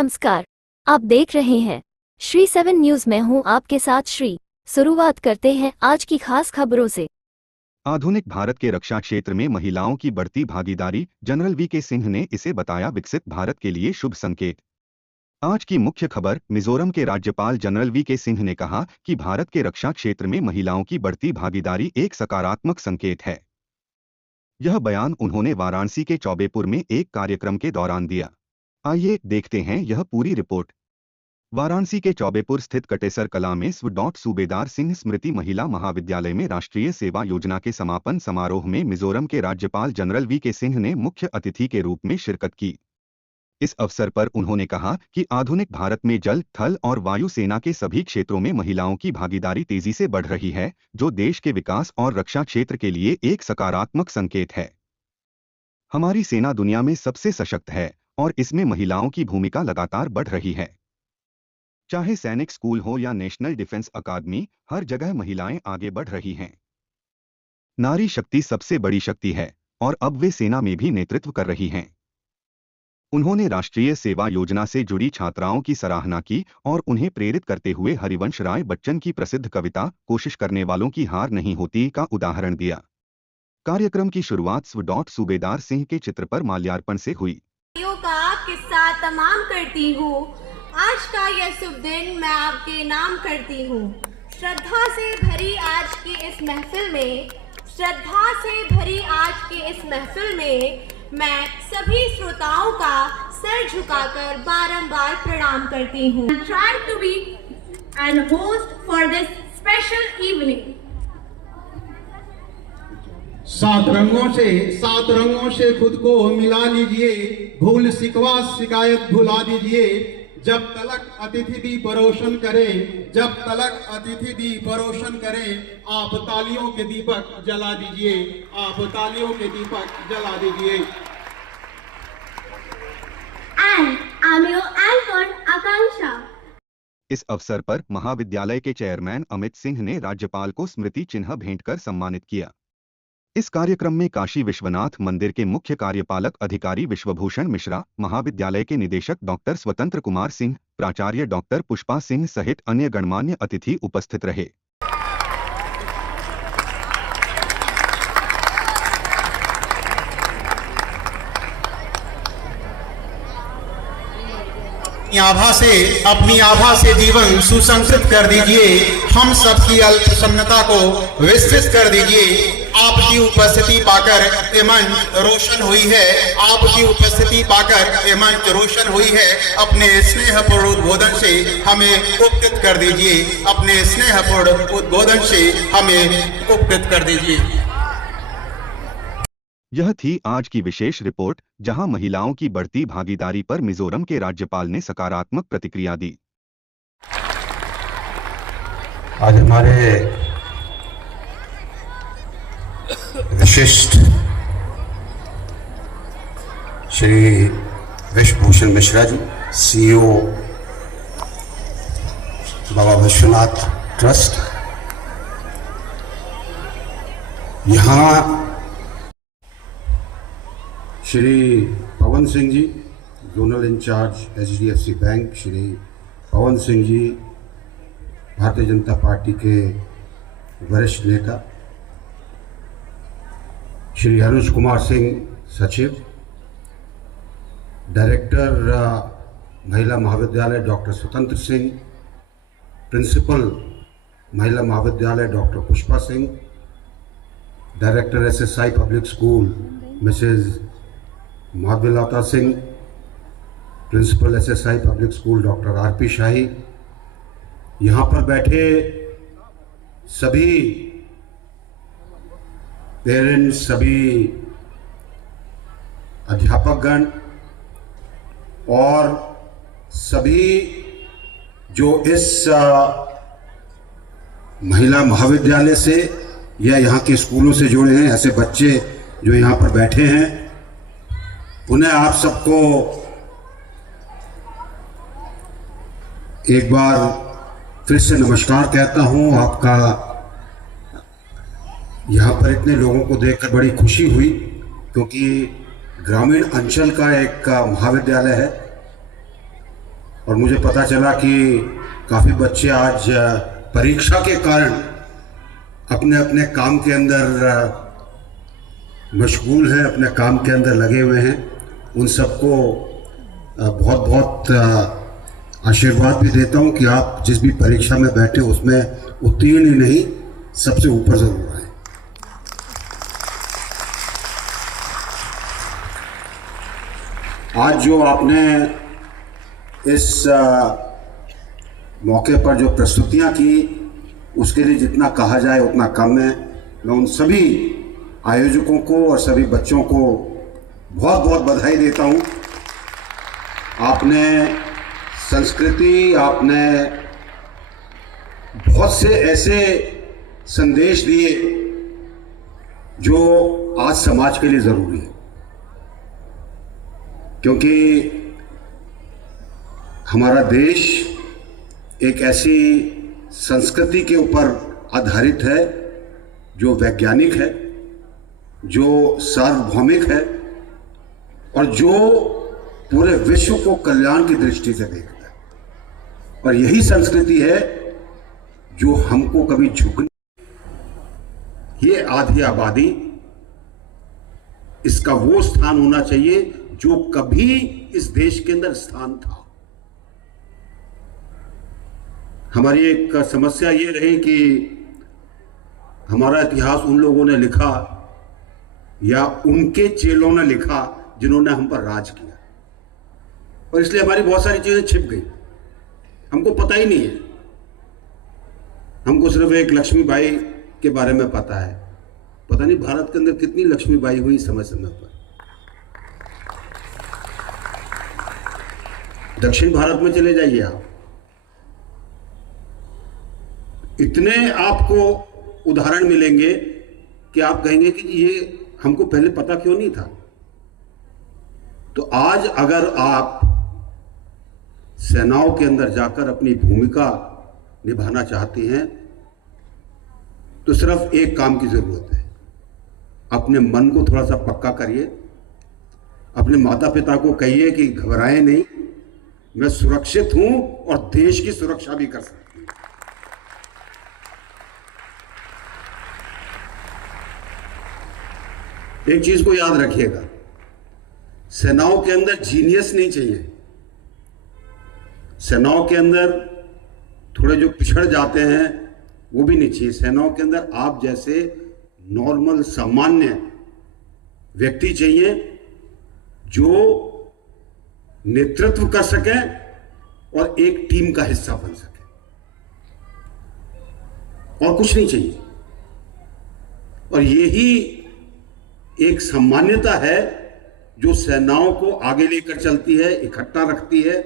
नमस्कार, आप देख रहे हैं श्री 7 न्यूज। मैं हूं आपके साथ श्री। शुरुआत करते हैं आज की खास खबरों से। आधुनिक भारत के रक्षा क्षेत्र में महिलाओं की बढ़ती भागीदारी, जनरल वी.के. सिंह ने इसे बताया विकसित भारत के लिए शुभ संकेत। आज की मुख्य खबर। मिजोरम के राज्यपाल जनरल वी.के. सिंह ने कहा कि भारत के रक्षा क्षेत्र में महिलाओं की बढ़ती भागीदारी एक सकारात्मक संकेत है। यह बयान उन्होंने वाराणसी के चौबेपुर में एक कार्यक्रम के दौरान दिया। आइए देखते हैं यह पूरी रिपोर्ट। वाराणसी के चौबेपुर स्थित कटेसर कला में सूबेदार सिंह स्मृति महिला महाविद्यालय में राष्ट्रीय सेवा योजना के समापन समारोह में मिजोरम के राज्यपाल जनरल वी.के. सिंह ने मुख्य अतिथि के रूप में शिरकत की। इस अवसर पर उन्होंने कहा कि आधुनिक भारत में जल, थल और वायु सेना के सभी क्षेत्रों में महिलाओं की भागीदारी तेजी से बढ़ रही है, जो देश के विकास और रक्षा क्षेत्र के लिए एक सकारात्मक संकेत है। हमारी सेना दुनिया में सबसे सशक्त है और इसमें महिलाओं की भूमिका लगातार बढ़ रही है। चाहे सैनिक स्कूल हो या नेशनल डिफेंस अकादमी, हर जगह महिलाएं आगे बढ़ रही हैं। नारी शक्ति सबसे बड़ी शक्ति है और अब वे सेना में भी नेतृत्व कर रही हैं। उन्होंने राष्ट्रीय सेवा योजना से जुड़ी छात्राओं की सराहना की और उन्हें प्रेरित करते हुए हरिवंश राय बच्चन की प्रसिद्ध कविता कोशिश करने वालों की हार नहीं होती का उदाहरण दिया। कार्यक्रम की शुरुआत सूबेदार सिंह के चित्र पर माल्यार्पण से हुई। का किस्सा तमाम करती हूँ। आज का यह शुभ दिन मैं आपके नाम करती हूँ। श्रद्धा से भरी आज की इस महफिल में मैं सभी श्रोताओं का सर झुकाकर बारंबार प्रणाम करती हूँ। Trying to be an host for this special evening. सात रंगों से खुद को मिला लीजिए, भूल शिकवा शिकायत भुला दीजिए। जब तलक अतिथि दी परोशन करे, आप तालियों के दीपक जला दीजिए, And I'm your Alphon Akanksha. इस अवसर पर महाविद्यालय के चेयरमैन अमित सिंह ने राज्यपाल को स्मृति चिन्ह भेंट कर सम्मानित किया। इस कार्यक्रम में काशी विश्वनाथ मंदिर के मुख्य कार्यपालक अधिकारी विश्वभूषण मिश्रा, महाविद्यालय के निदेशक डॉक्टर स्वतंत्र कुमार सिंह, प्राचार्य डॉक्टर पुष्पा सिंह सहित अन्य गणमान्य अतिथि उपस्थित रहे। अपनी आभा से जीवन सुसंस्कृत कर दीजिए। हम सबकी अल्प प्रसन्नता को विस्तृत कर दीजिए। आपकी उपस्थिति पाकर ये मंच रोशन हुई है। अपने स्नेहपूर्ण उद्बोधन से हमें उपकृत कर दीजिए। यह थी आज की विशेष रिपोर्ट, जहां महिलाओं की बढ़ती भागीदारी पर मिजोरम के राज्यपाल ने सकारात्मक प्रतिक्रिया दी। आज हमारे विशिष्ट श्री विश्वभूषण मिश्रा जी, सीईओ बाबा विश्वनाथ ट्रस्ट, यहाँ Shri Pawan Singh ji, zonal incharge HDFC bank, Shri Pawan Singh ji Bharatiya Janata party के वरिष्ठ नेता, श्री अनुज कुमार सिंह सचिव, डायरेक्टर महिला महाविद्यालय डॉक्टर स्वतंत्र Singh, principal Mahila Mahavidyalaya doctor Pushpa Singh, director SSI public school Mrs Madhavilata Singh, principal SSI public school doctor RP Shahi, यहाँ पर बैठे सभी पेरेंट्स, सभी अध्यापकगण और सभी जो इस महिला महाविद्यालय से या यहाँ के स्कूलों से जुड़े हैं, ऐसे बच्चे जो यहाँ पर बैठे हैं, उन्हें आप सबको एक बार फिर से नमस्कार कहता हूँ। आपका यहाँ पर इतने लोगों को देखकर बड़ी खुशी हुई, क्योंकि ग्रामीण अंचल का एक महाविद्यालय है और मुझे पता चला कि काफ़ी बच्चे आज परीक्षा के कारण अपने अपने काम के अंदर मशगूल हैं, अपने काम के अंदर लगे हुए हैं। उन सबको बहुत बहुत आशीर्वाद भी देता हूं कि आप जिस भी परीक्षा में बैठे उसमें उत्तीर्ण ही नहीं, सबसे ऊपर जरूर आए। आज जो आपने इस मौके पर जो प्रस्तुतियां की, उसके लिए जितना कहा जाए उतना कम है। मैं उन सभी आयोजकों को और सभी बच्चों को बहुत बहुत बधाई देता हूं। आपने संस्कृति, आपने बहुत से ऐसे संदेश दिए जो आज समाज के लिए जरूरी है, क्योंकि हमारा देश एक ऐसी संस्कृति के ऊपर आधारित है जो वैज्ञानिक है, जो सार्वभौमिक है और जो पूरे विश्व को कल्याण की दृष्टि से देखता है। और यही संस्कृति है जो हमको कभी झुकने, ये आधी आबादी, इसका वो स्थान होना चाहिए जो कभी इस देश के अंदर स्थान था। हमारी एक समस्या ये रही कि हमारा इतिहास उन लोगों ने लिखा या उनके चेलों ने लिखा जिन्होंने हम पर राज किया, और इसलिए हमारी बहुत सारी चीजें छिप गई, हमको पता ही नहीं है। हमको सिर्फ एक लक्ष्मीबाई के बारे में पता है। पता नहीं भारत के अंदर कितनी लक्ष्मीबाई हुई समय समय पर। दक्षिण भारत में चले जाइए आप, इतने आपको उदाहरण मिलेंगे कि आप कहेंगे कि ये हमको पहले पता क्यों नहीं था। तो आज अगर आप सेनाओं के अंदर जाकर अपनी भूमिका निभाना चाहते हैं तो सिर्फ एक काम की जरूरत है, अपने मन को थोड़ा सा पक्का करिए। अपने माता पिता को कहिए कि घबराएं नहीं, मैं सुरक्षित हूं और देश की सुरक्षा भी कर सकती हूं। एक चीज को याद रखिएगा, सेनाओं के अंदर जीनियस नहीं चाहिए। सेनाओं के अंदर थोड़े जो पिछड़ जाते हैं वो भी नहीं चाहिए। सेनाओं के अंदर आप जैसे नॉर्मल सामान्य व्यक्ति चाहिए जो नेतृत्व कर सके और एक टीम का हिस्सा बन सके, और कुछ नहीं चाहिए। और यही एक सामान्यता है जो सेनाओं को आगे लेकर चलती है, इकट्ठा रखती है।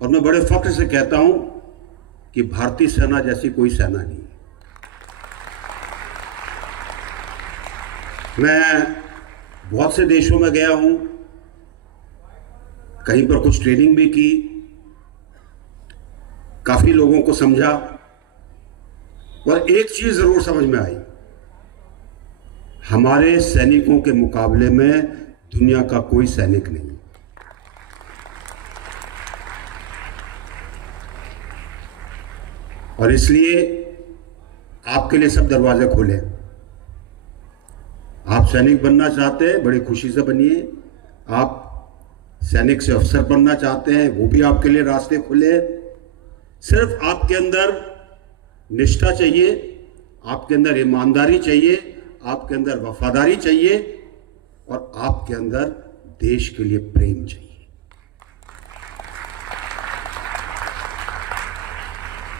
और मैं बड़े फख्र से कहता हूं कि भारतीय सेना जैसी कोई सेना नहीं है। मैं बहुत से देशों में गया हूं, कहीं पर कुछ ट्रेनिंग भी की, काफी लोगों को समझा, और एक चीज जरूर समझ में आई, हमारे सैनिकों के मुकाबले में दुनिया का कोई सैनिक नहीं। और इसलिए आपके लिए सब दरवाजे खोले। आप सैनिक बनना चाहते हैं, बड़ी खुशी से बनिए। आप सैनिक से अफसर बनना चाहते हैं, वो भी आपके लिए रास्ते खुले। सिर्फ आपके अंदर निष्ठा चाहिए, आपके अंदर ईमानदारी चाहिए, आपके अंदर वफादारी चाहिए, और आपके अंदर देश के लिए प्रेम चाहिए।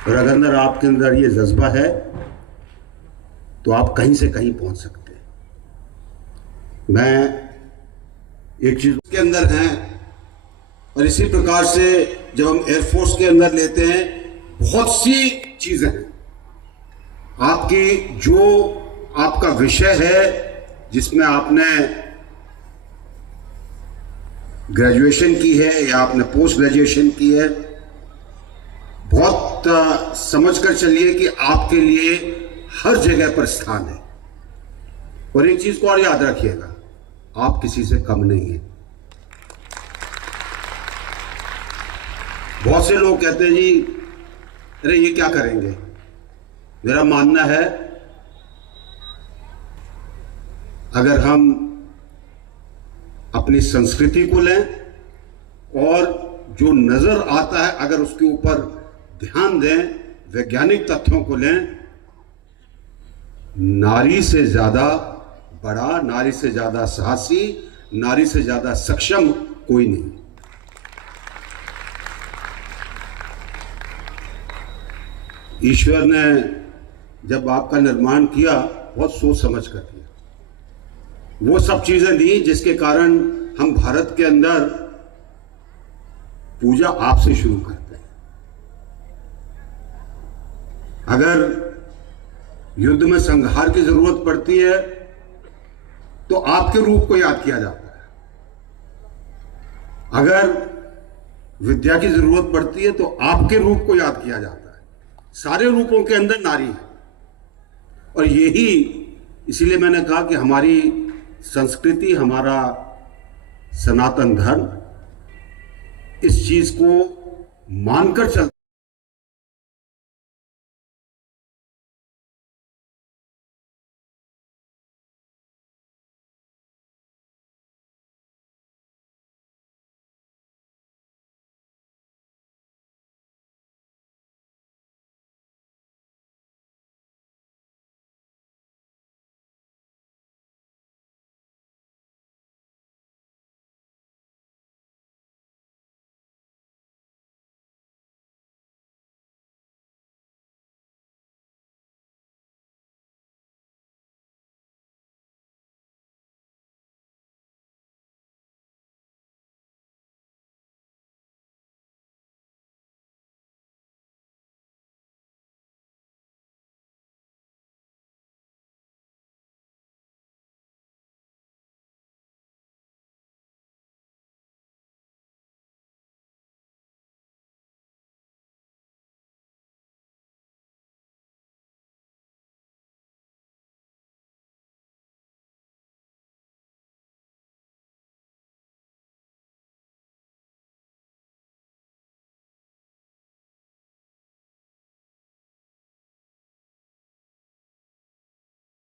और अगर आपके अंदर ये जज्बा है तो आप कहीं से कहीं पहुंच सकते हैं। मैं एक चीज के अंदर हैं, और इसी प्रकार से जब हम एयरफोर्स के अंदर लेते हैं, बहुत सी चीजें हैं आपकी, जो आपका विषय है जिसमें आपने ग्रेजुएशन की है या आपने पोस्ट ग्रेजुएशन की है, बहुत समझ कर चलिए कि आपके लिए हर जगह पर स्थान है। और एक चीज को और याद रखिएगा, आप किसी से कम नहीं हैं। बहुत से लोग कहते हैं जी अरे ये क्या करेंगे। मेरा मानना है अगर हम अपनी संस्कृति को लें और जो नजर आता है अगर उसके ऊपर ध्यान दें, वैज्ञानिक तथ्यों को लें, नारी से ज्यादा बड़ा, नारी से ज्यादा साहसी, नारी से ज्यादा सक्षम कोई नहीं। ईश्वर ने जब आपका निर्माण किया बहुत सोच समझ कर किया। वो सब चीजें दी जिसके कारण हम भारत के अंदर पूजा आपसे शुरू करते हैं। अगर युद्ध में संहार की जरूरत पड़ती है तो आपके रूप को याद किया जाता है। अगर विद्या की जरूरत पड़ती है तो आपके रूप को याद किया जाता है। सारे रूपों के अंदर नारी है और यही इसीलिए मैंने कहा कि हमारी संस्कृति, हमारा सनातन धर्म इस चीज को मानकर चलता